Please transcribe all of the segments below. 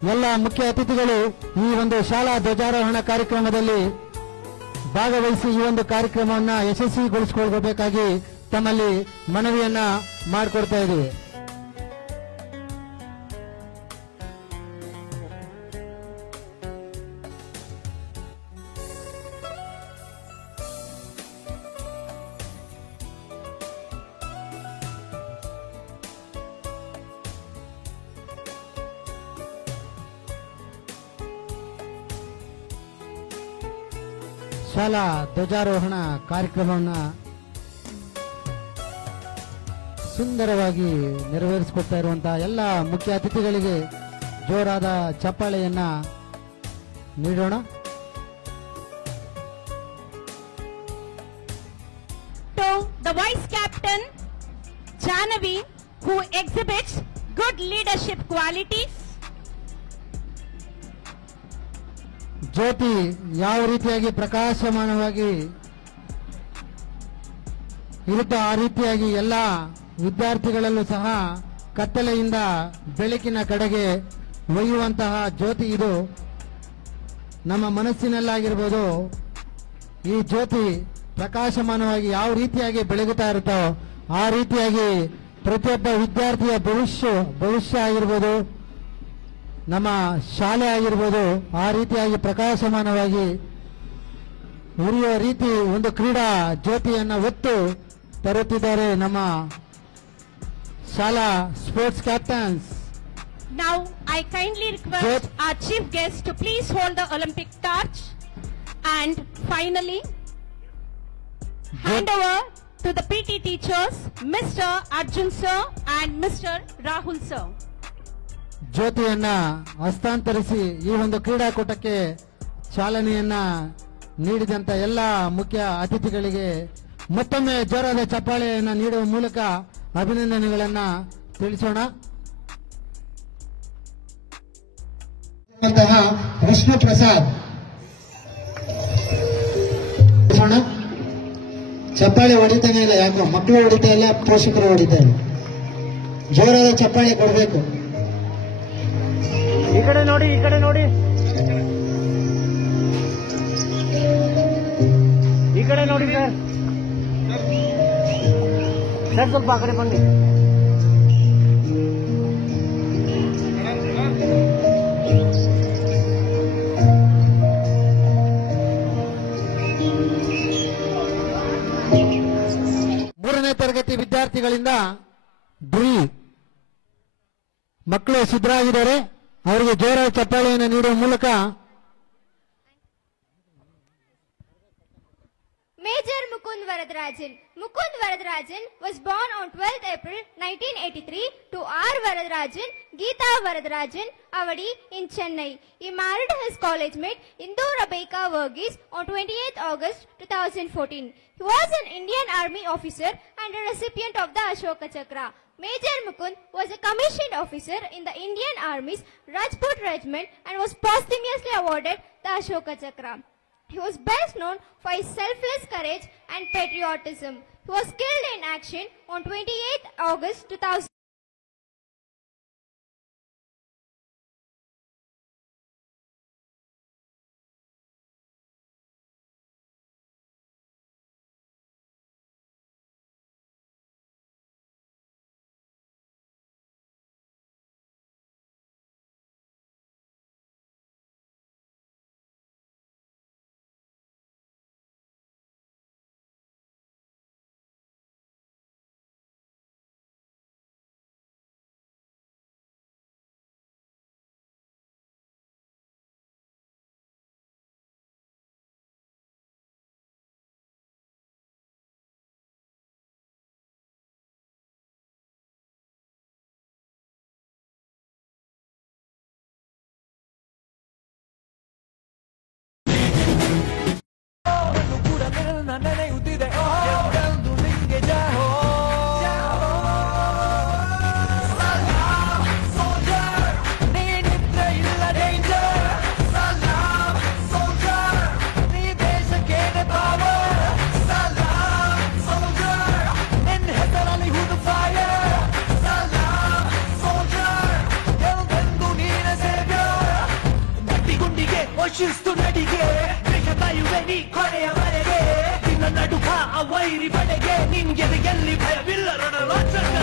ಎಲ್ಲ ಮುಖ್ಯ ಅತಿಥಿಗಳು ಈ ಒಂದು ಶಾಲಾ ಧ್ವಜಾರೋಹಣ ಕಾರ್ಯಕ್ರಮದಲ್ಲಿ ಭಾಗವಹಿಸಿ ಈ ಒಂದು ಕಾರ್ಯಕ್ರಮವನ್ನು ಯಶಸ್ವಿಗೊಳಿಸಿಕೊಳ್ಳಬೇಕಾಗಿ ತಮ್ಮಲ್ಲಿ ಮನವಿಯನ್ನ ಮಾಡಿಕೊಡ್ತಾ ಇದ್ದೀವಿ. ಶಾಲಾ ಧ್ವಜಾರೋಹಣ ಕಾರ್ಯಕ್ರಮವನ್ನು ಸುಂದರವಾಗಿ ನೆರವೇರಿಸಿಕೊಡ್ತಾ ಇರುವಂತಹ ಎಲ್ಲ ಮುಖ್ಯ ಅತಿಥಿಗಳಿಗೆ ಜೋರಾದ ಚಪ್ಪಾಳೆಯನ್ನ ನೀಡೋಣ. To the Vice Captain Janavi, who exhibits good leadership qualities. ಜ್ಯೋತಿ ಯಾವ ರೀತಿಯಾಗಿ ಪ್ರಕಾಶಮಾನವಾಗಿ ಇರುತ್ತೋ ಆ ರೀತಿಯಾಗಿ ಎಲ್ಲ ವಿದ್ಯಾರ್ಥಿಗಳಲ್ಲೂ ಸಹ ಕತ್ತಲೆಯಿಂದ ಬೆಳಕಿನ ಕಡೆಗೆ ಒಯ್ಯುವಂತಹ ಜ್ಯೋತಿ ಇದು. ನಮ್ಮ ಮನಸ್ಸಿನಲ್ಲಾಗಿರ್ಬೋದು ಈ ಜ್ಯೋತಿ ಪ್ರಕಾಶಮಾನವಾಗಿ ಯಾವ ರೀತಿಯಾಗಿ ಬೆಳಗುತ್ತಾ ಇರುತ್ತೋ ಆ ರೀತಿಯಾಗಿ ಪ್ರತಿಯೊಬ್ಬ ವಿದ್ಯಾರ್ಥಿಯ ಭವಿಷ್ಯ ಆಗಿರ್ಬೋದು, ನಮ್ಮ ಶಾಲೆ ಆಗಿರ್ಬೋದು, ಆ ರೀತಿಯಾಗಿ ಪ್ರಕಾಶಮಾನವಾಗಿ ಉರಿಯುವ ರೀತಿ ಒಂದು ಕ್ರೀಡಾ ಜ್ಯೋತಿಯನ್ನು ಒತ್ತು ತರುತ್ತಿದ್ದಾರೆ ನಮ್ಮ ಶಾಲಾ sports captains. Now I kindly request our chief guest to please hold the Olympic torch and finally hand over to the PT teachers, Mr. Arjun sir and Mr. Rahul sir. ಜ್ಯೋತಿಯನ್ನ ಹಸ್ತಾಂತರಿಸಿ ಈ ಒಂದು ಕ್ರೀಡಾಕೂಟಕ್ಕೆ ಚಾಲನೆಯನ್ನ ನೀಡಿದಂತ ಎಲ್ಲ ಮುಖ್ಯ ಅತಿಥಿಗಳಿಗೆ ಮತ್ತೊಮ್ಮೆ ಜೋರಾದ ಚಪ್ಪಾಳೆಯನ್ನ ನೀಡುವ ಮೂಲಕ ಅಭಿನಂದನೆಗಳನ್ನ ತಿಳಿಸೋಣ. ಕೃಷ್ಣ ಪ್ರಸಾದ್ ಚಪ್ಪಾಳೆ ಹೊಡಿತಾನೆ ಇಲ್ಲ, ಯಾಕೋ ಮಕ್ಕಳು ಹೊಡಿತಾ ಇಲ್ಲ, ಪೋಷಕರು ಹೊಡಿತಾ ಇಲ್ಲ. ಜೋರಾದ ಚಪ್ಪಾಳೆ ಕೊಡಬೇಕು. ಈ ಕಡೆ ನೋಡಿ, ಈ ಕಡೆ ನೋಡಿ, ಈ ಕಡೆ ನೋಡಿ ಸರ್. ಸರ್ ಸ್ವಲ್ಪ ಆ ಕಡೆ ಬನ್ನಿ. ಮೂರನೇ ತರಗತಿ ವಿದ್ಯಾರ್ಥಿಗಳಿಂದ ಧ್ವನಿ ಮಕ್ಕಳು ಸಿದ್ಧರಾಗಿದ್ದಾರೆ. ಅವರಿಗೆ ಜೋರಾದ ಚಪ್ಪಾಳೆಯನ್ನು ನೀಡುವ ಮೂಲಕ Major Mukund Varadarajan. Mukund Varadarajan was born on 12th April 1983 to R. Varadarajan, Geeta Varadarajan, Avadi in Chennai. He married his college mate Indu Rabeika Verghese on 28th August 2014. He was an Indian Army officer and a recipient of the Ashoka Chakra. Major Mukund was a commissioned officer in the Indian Army's Rajput Regiment and was posthumously awarded the Ashoka Chakra. He was best known for his selfless courage and patriotism. He was killed in action on 28th August 2000. Fire, Salam, soldier, ಶಿಸ್ತು ನಡಿಗೆ ಬೇಗ ಕಾಯುವೆ ನೀ ಕೊನೆಯವರೆಗೆ ನಿನ್ನ ನಡುಕ ಆ ವೈರಿ ಬಡೆಗೆ ನಿನ್ಗೆದೆಯಲ್ಲಿ ಭಯವಿಲ್ಲ ರಣರೋಚಕ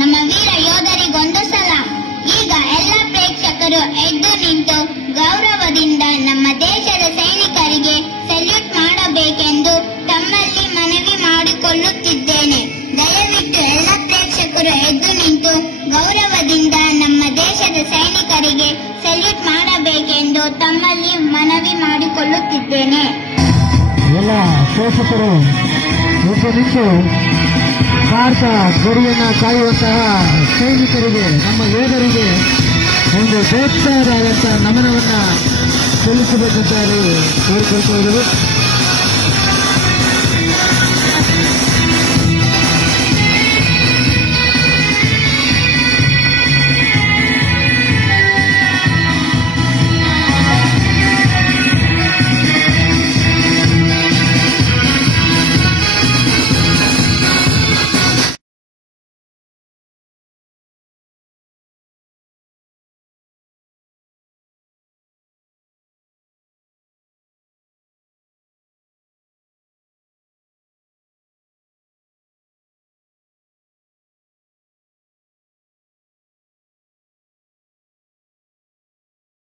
ನಮ್ಮ ವೀರ ಯೋಧರಿಗೊಂದು ಸಲ. ಈಗ ಎಲ್ಲ ಪ್ರೇಕ್ಷಕರು ಎದ್ದು ನಿಂತು ಗೌರವದಿಂದ ನಮ್ಮ ದೇಶದ ಸೈನಿಕರಿಗೆ ಸಲ್ಯೂಟ್ ಮಾಡಬೇಕೆಂದು ತಮ್ಮಲ್ಲಿ ಮನವಿ ಮಾಡಿಕೊಳ್ಳುತ್ತಿದ್ದೇನೆ. ದಯವಿಟ್ಟು ಎಲ್ಲ ಪ್ರೇಕ್ಷಕರು ಎದ್ದು ನಿಂತು ಗೌರವದಿಂದ ನಮ್ಮ ದೇಶದ ಸೈನಿಕರಿಗೆ ಸಲ್ಯೂಟ್ ಮಾಡಬೇಕೆಂದು ತಮ್ಮಲ್ಲಿ ಮನವಿ ಮಾಡಿಕೊಳ್ಳುತ್ತಿದ್ದೇನೆ. ಎಲ್ಲ ಪೋಷಕರು ಎದ್ದು ನಿಂತು ಭಾರತ ಗಡಿಯನ್ನ ಕಾಯುವಂತಹ ಸೈನಿಕರಿಗೆ, ನಮ್ಮ ಯೋಧರಿಗೆ ಒಂದು ದೊಡ್ಡದಾದಂತಹ ನಮನವನ್ನ ಸಲ್ಲಿಸಬೇಕಂತ ಕೋರಿಕೊಳ್ತಾ ಇದ್ದೀವಿ.